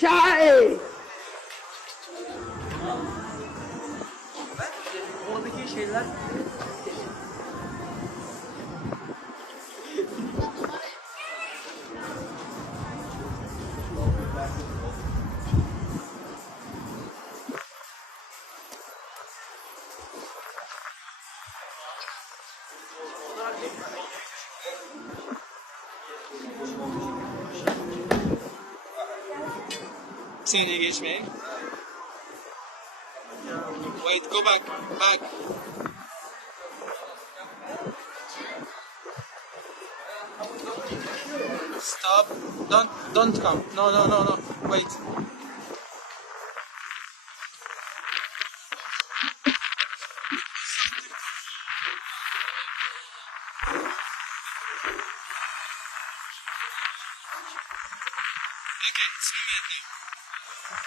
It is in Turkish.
Çay! Oradaki şeyler Bir saniye geçmeyin. Wait, go back. Back. Stop. Don't come. No, no, no, no. Wait. Okay, it's moment now.